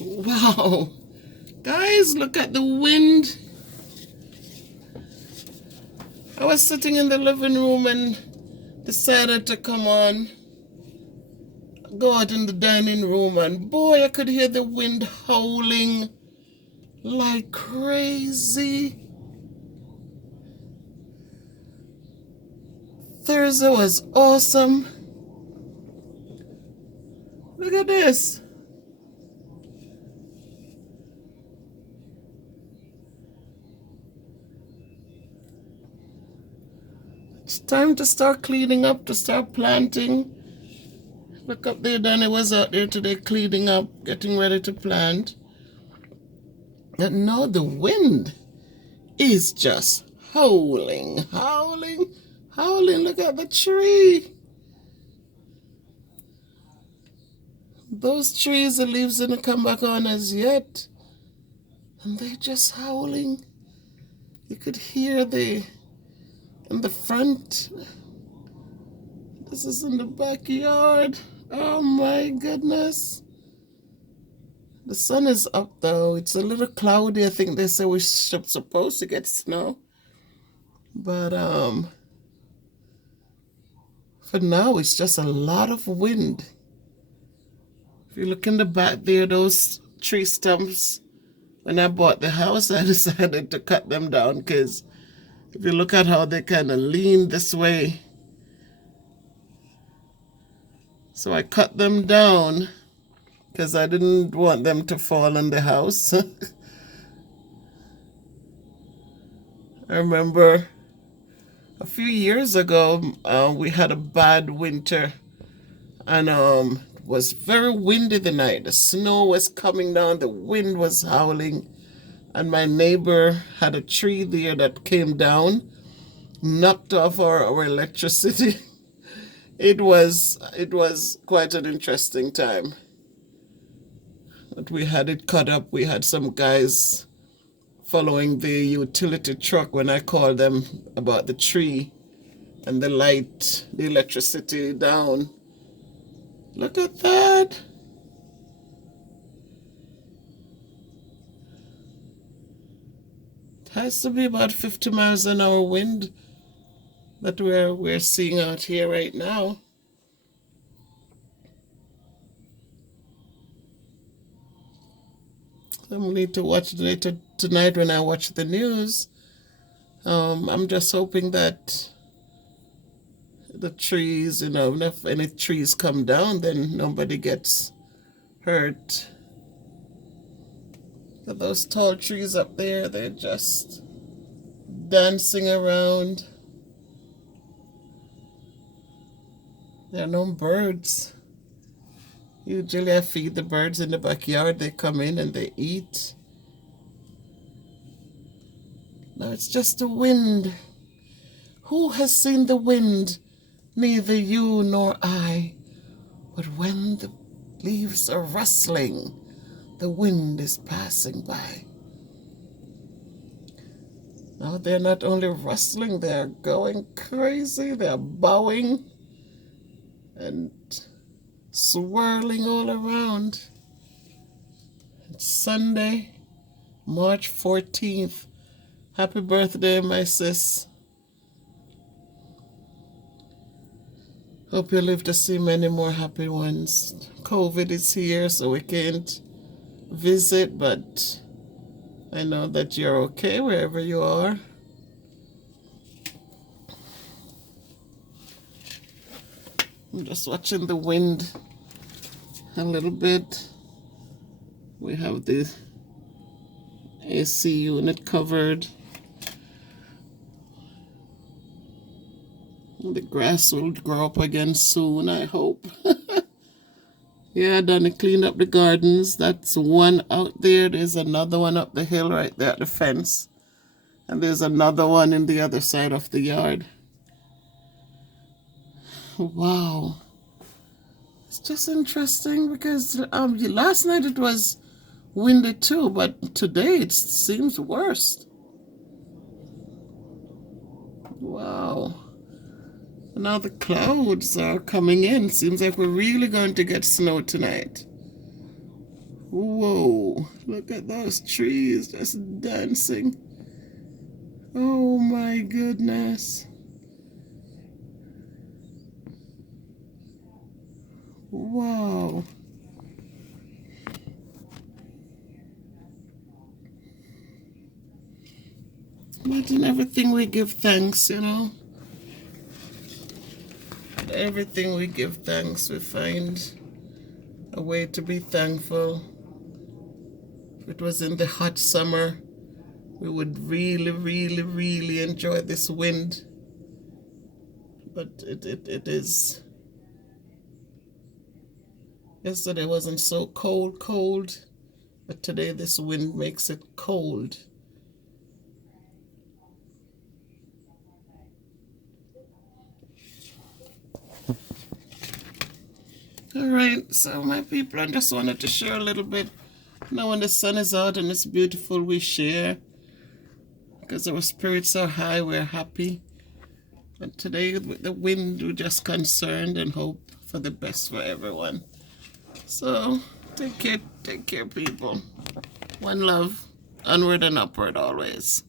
Wow. Guys, look at the wind. I was sitting in the living room and decided to come on, go out in the dining room, and boy, I could hear the wind howling like crazy. Thursday was awesome. Look at this. It's time to start cleaning up, to start planting. Look up there, Danny was out there today cleaning up, getting ready to plant. And now the wind is just howling, howling, howling. Look at the tree. Those trees, the leaves didn't come back on as yet. And they're just howling. You could hear in the front. This is in the backyard. Oh my goodness. The sun is up though. It's a little cloudy. I think they say we're supposed to get snow. But for now, it's just a lot of wind. If you look in the back there, those tree stumps, when I bought the house, I decided to cut them down because if you look at how they kind of lean this way. So I cut them down because I didn't want them to fall in the house. I remember a few years ago, we had a bad winter, and it was very windy the night. The snow was coming down, the wind was howling, and my neighbor had a tree there that came down, knocked off our electricity. It was quite an interesting time. But we had it cut up. We had some guys following the utility truck when I called them about the tree and the light, the electricity down. Look at that. It has to be about 50 miles an hour wind that we're seeing out here right now. I'm going to watch it later tonight when I watch the news. I'm just hoping that the trees, if any trees come down, then nobody gets hurt. Look at those tall trees up there. They're just dancing around. There are no birds. Usually I feed the birds in the backyard. They come in and they eat. Now it's just the wind. Who has seen the wind? Neither you nor I. But when the leaves are rustling, the wind is passing by. Now they're not only rustling, they're going crazy. They're bowing and swirling all around. It's Sunday, March 14th. Happy birthday, my sis. Hope you live to see many more happy ones. COVID is here, so we can't visit, but I know that you're okay wherever you are. I'm just watching the wind a little bit. We have the AC unit covered. The grass will grow up again soon, I hope. Yeah, done cleaned up the gardens. That's one out there. There's another one up the hill right there at the fence. And there's another one in the other side of the yard. Wow. It's just interesting because last night it was windy too, but today it seems worse. Wow. Now the clouds are coming in. Seems like we're really going to get snow tonight. Whoa, look at those trees just dancing. Oh my goodness. Wow. But in everything we give thanks, you know. Everything we give thanks, we find a way to be thankful. If it was in the hot summer, we would really, really, really enjoy this wind. But it is. Yesterday wasn't so cold, but today this wind makes it cold. All right, so my people, I just wanted to share a little bit. Now when the sun is out and it's beautiful, we share. Because our spirits are high, we're happy. But today with the wind, we're just concerned and hope for the best for everyone. So take care people. One love, onward and upward always.